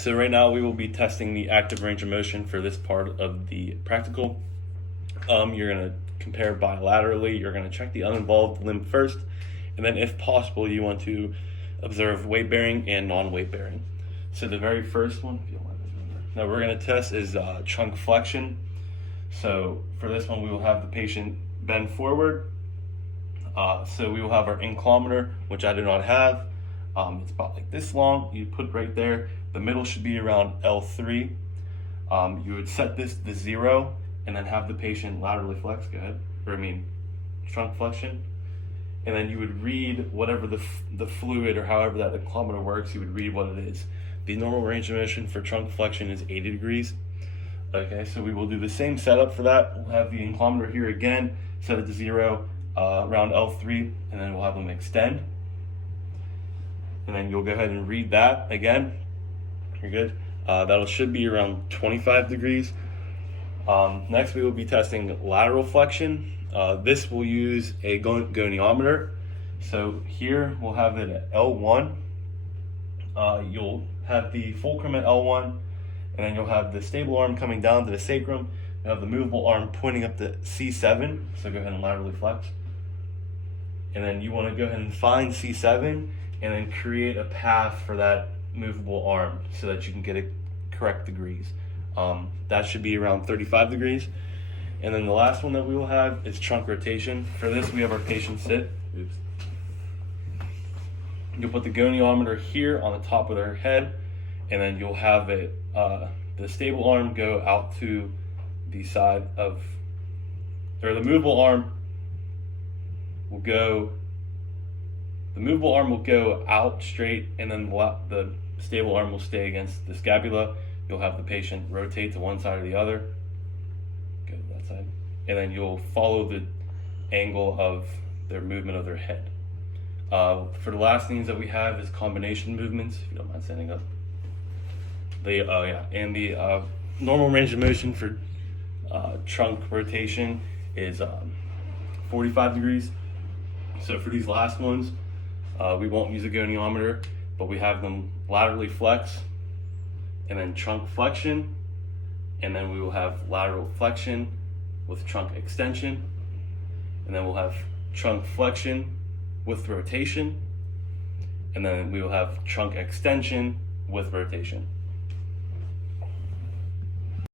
So right now we will be testing the active range of motion for this part of the practical. You're going to compare bilaterally. You're going to check the uninvolved limb first, and then if possible you want to observe weight bearing and non-weight bearing. So the very first one, if you don't mind, that we're going to test is trunk flexion. So for this one we will have the patient bend forward. So we will have our inclinometer, which I do not have. It's about like this long. You put right there. The middle should be around L3. You would set this to 0 and then have the patient laterally flex. Go ahead. Trunk flexion. And then you would read whatever the fluid or however that inclinometer works, you would read what it is. The normal range of motion for trunk flexion is 80 degrees. Okay, so we will do the same setup for that. We'll have the inclinometer here again, set it to 0, around L3, and then we'll have them extend. And then you'll go ahead and read that again. You're good. That should be around 25 degrees. Next, we will be testing lateral flexion. This will use a goniometer. So here we'll have it at L1. You'll have the fulcrum at L1, and then you'll have the stable arm coming down to the sacrum. You'll have the movable arm pointing up to C7. So go ahead and laterally flex. And then you want to go ahead and find C7 and then create a path for that movable arm so that you can get it correct degrees. That should be around 35 degrees. And then the last one that we will have is trunk rotation. For this, we have our patient sit. Oops. You'll put the goniometer here on the top of their head, and then you'll have it, the stable arm go out to the side of, or the movable arm will go out straight, and then the stable arm will stay against the scapula. You'll have the patient rotate to one side or the other. Go to that side. And then you'll follow the angle of their movement of their head. For the last things that we have is combination movements, if you don't mind standing up. And the normal range of motion for trunk rotation is 45 degrees. So for these last ones, we won't use a goniometer, but we have them laterally flex, and then trunk flexion, and then we will have lateral flexion with trunk extension, and then we'll have trunk flexion with rotation, and then we will have trunk extension with rotation.